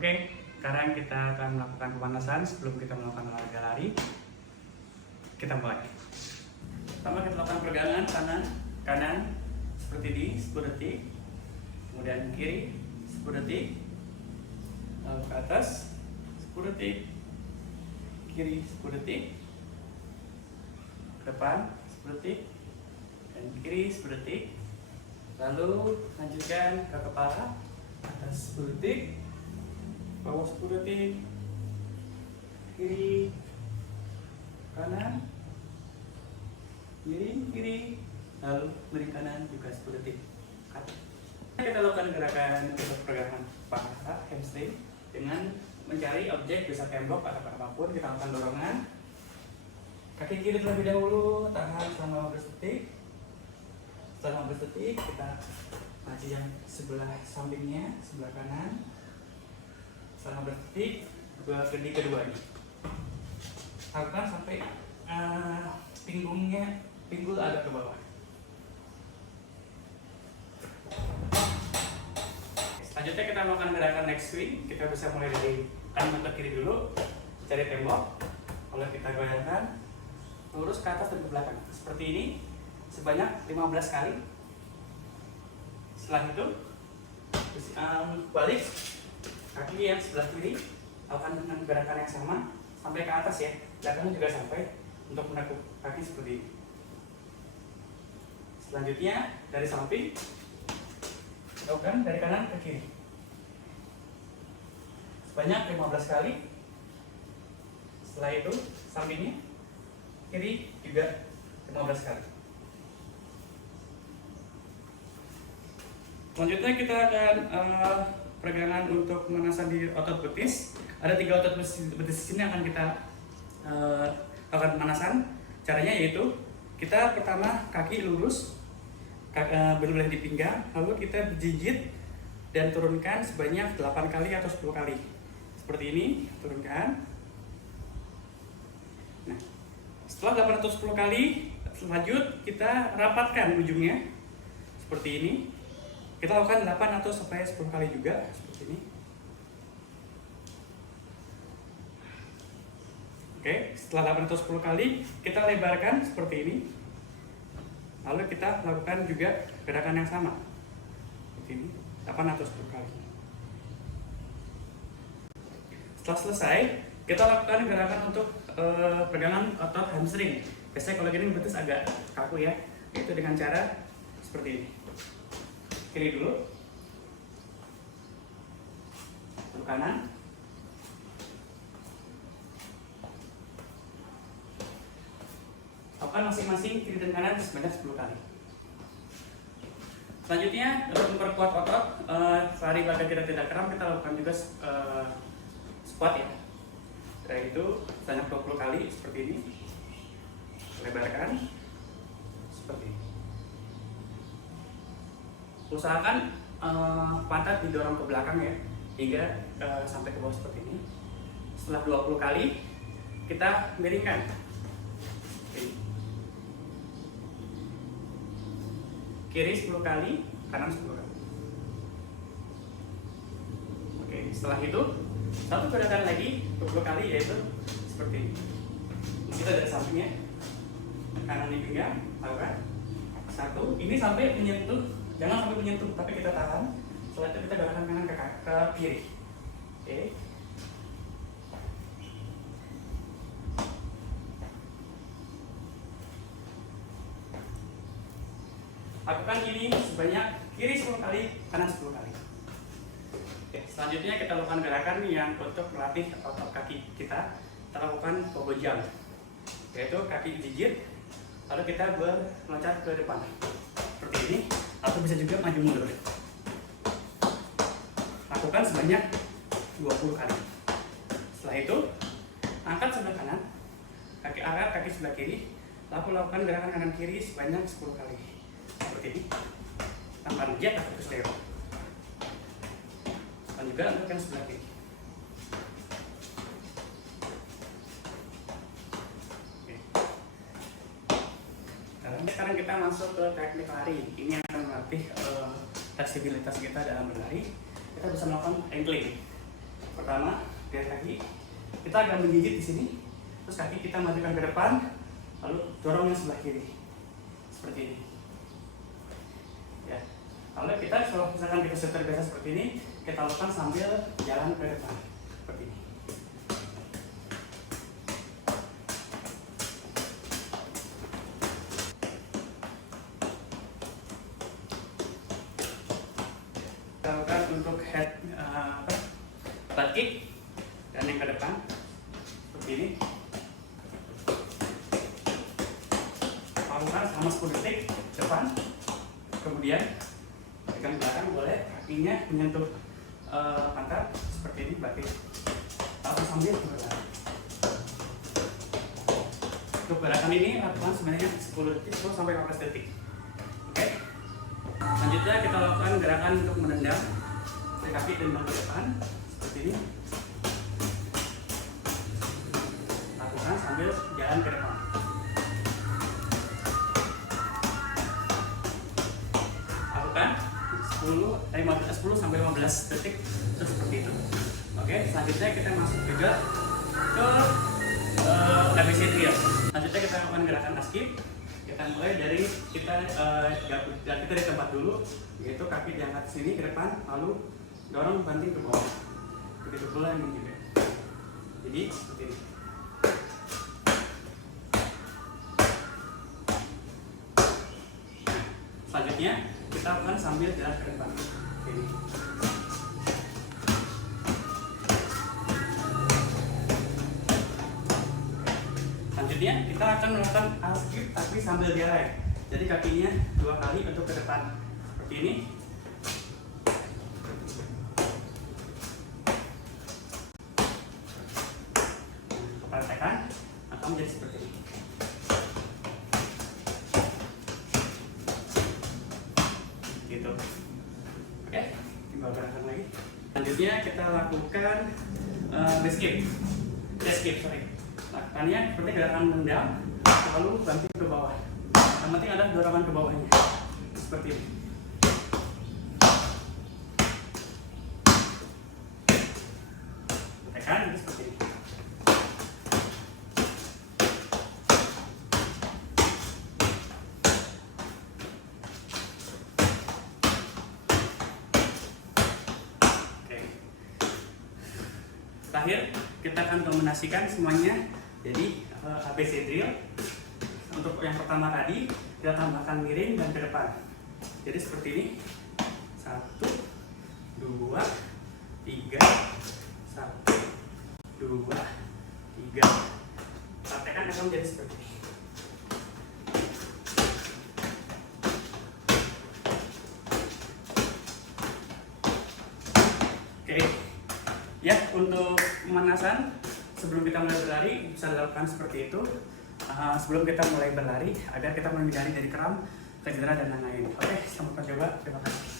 Oke, sekarang kita akan melakukan pemanasan sebelum kita melakukan olahraga lari. Kita mulai. Pertama kita lakukan peregangan kanan seperti ini 10 detik. Kemudian kiri 10 detik. Lalu ke atas 10 detik. Kiri 10 detik. Ke depan 10 detik. Dan kiri 10 detik. Lalu lanjutkan ke kepala atas 10 detik. Bawah 10 detik, kiri, kanan, kiri, lalu miring kanan juga 10 detik. Kita lakukan gerakan untuk pergerakan paha hamstring dengan mencari objek, bisa tembok atau apapun. Kita lakukan dorongan. Kaki kiri terlebih dahulu, tahan selama 15 detik. Setelah 15 detik, kita maju yang sebelah sampingnya, sebelah kanan. Setelah 15 detik, kendi keduanya. Lakukan sampai pinggul agak ke bawah. Selanjutnya kita melakukan gerakan neck swing. Kita bisa mulai dari kanan ke kiri dulu, cari tembok. Kalau kita goyangkan, lurus ke atas dan ke belakang. Seperti ini, sebanyak 15 kali. Setelah itu, balik. Kaki yang sebelah kiri lakukan dengan gerakan yang sama sampai ke atas ya. Belakangnya juga sampai untuk menekuk kaki seperti ini. Selanjutnya dari samping lakukan dari kanan ke kiri sebanyak 15 kali. Setelah itu sampingnya kiri juga 15 kali. Selanjutnya kita akan peregangan untuk pemanasan di otot betis. Ada 3 otot betis di sini yang akan kita lakukan pemanasan. Caranya yaitu kita pertama kaki lurus, benar-benar di pinggang, lalu kita berjinjit dan turunkan sebanyak 8 kali atau 10 kali. Seperti ini, turunkan. Nah, setelah 8 atau 10 kali, lanjut kita rapatkan ujungnya seperti ini. Kita lakukan 8 atau sampai 10 kali juga seperti ini. Oke, setelah 8 atau 10 kali kita lebarkan seperti ini. Lalu kita lakukan juga gerakan yang sama seperti ini, 8 atau 10 kali. Setelah selesai, kita lakukan gerakan untuk peregangan otot hamstring. Biasanya kalau gini betis agak kaku ya, yaitu dengan cara seperti ini. Kiri dulu, lalu kanan, lakukan masing-masing kiri dan kanan sebanyak 10 kali. Selanjutnya untuk memperkuat otot, lari badan kita tidak kram, kita lakukan juga squat ya. Setelah itu sebanyak 20 kali seperti ini, lebarkan seperti ini. Usahakan pantat didorong ke belakang ya, hingga sampai ke bawah seperti ini. Setelah 20 kali, kita miringkan. Kiri 10 kali, kanan 10 kali. Oke, setelah itu, satu gerakan lagi 20 kali, yaitu seperti ini. Kita dari sampingnya, kanan di pinggang, lakukan. Satu, ini sampai menyentuh. Jangan sampai menyentuh, tapi kita tahan. Setelah itu kita gerakan kanan ke kiri. Oke. Lakukan ini sebanyak kiri 10 kali, kanan 10 kali. Oke, selanjutnya kita lakukan gerakan yang untuk melatih otot kaki kita. Kita lakukan pogo jump, yaitu kaki dijit, lalu kita meloncat ke depan. Seperti ini. Atau bisa juga maju mundur. Lakukan sebanyak 20 kali. Setelah itu, angkat sebelah kanan, kaki sebelah kiri, lalu lakukan gerakan kanan kiri sebanyak 10 kali. Seperti ini. Tanpa jet atau kesleo. Dan juga untuk yang sebelah kiri. Sekarang kita masuk ke teknik lari. Ini akan melatih fleksibilitas kita dalam berlari. Kita bisa melakukan angling. Pertama, lihat kaki. Kita akan menggigit di sini. Terus kaki kita majukan ke depan, lalu dorong yang sebelah kiri. Seperti ini. Ya. Kalau kita kalau misalkan kita sudah terbiasa seperti ini, kita lakukan sambil jalan ke depan. Seperti ini. Kita lakukan untuk head butt kick dan yang ke depan seperti ini. Lakukan sama 10 detik depan, kemudian pegang belakang boleh, kakinya menyentuh pantat seperti ini, batik tapi sambil berlari. Untuk gerakan ini lakukan sebenarnya 10 detik 10 sampai 15 detik. Oke. Selanjutnya kita lakukan gerakan untuk menendang. Kaki tendang ke depan seperti ini. Lakukan sambil jalan ke depan. Lakukan 10 sampai 15 detik seperti itu. Oke, selanjutnya kita masuk juga ke ABC trio. Selanjutnya kita lakukan gerakan askip. Kita mulai dari kita di tempat dulu, yaitu kaki diangkat sini ke depan, lalu dorong banting ke bawah. Begitu pula ini juga. Jadi seperti ini. Selanjutnya kita lakukan sambil jalan ke depan. Ini. Selanjutnya kita akan melakukan askip tapi sambil jalan. Jadi kakinya 2 kali untuk ke depan. Seperti ini. Praktekkan akan menjadi seperti ini. Gitu. Oke, tinggal gerakan lagi. Selanjutnya kita lakukan skip. Lakukannya seperti gerakan menendang, lalu banting ke bawah. Yang penting ada dorongan ke bawahnya. Seperti ini. Tekan seperti ini. Terakhir, kita akan kombinasikan semuanya jadi ABC drill. Untuk yang pertama tadi, kita tambahkan miring dan ke depan. Jadi seperti ini. 1, 2, 3, 1, 2, 3. Praktekkan akan menjadi seperti ini. Oke. Ya, untuk pemanasan sebelum kita mulai berlari bisa dilakukan seperti itu. Sebelum kita mulai berlari agar kita menghindari dari kram, cedera dan lain-lain. Oke, selamat mencoba. Terima kasih.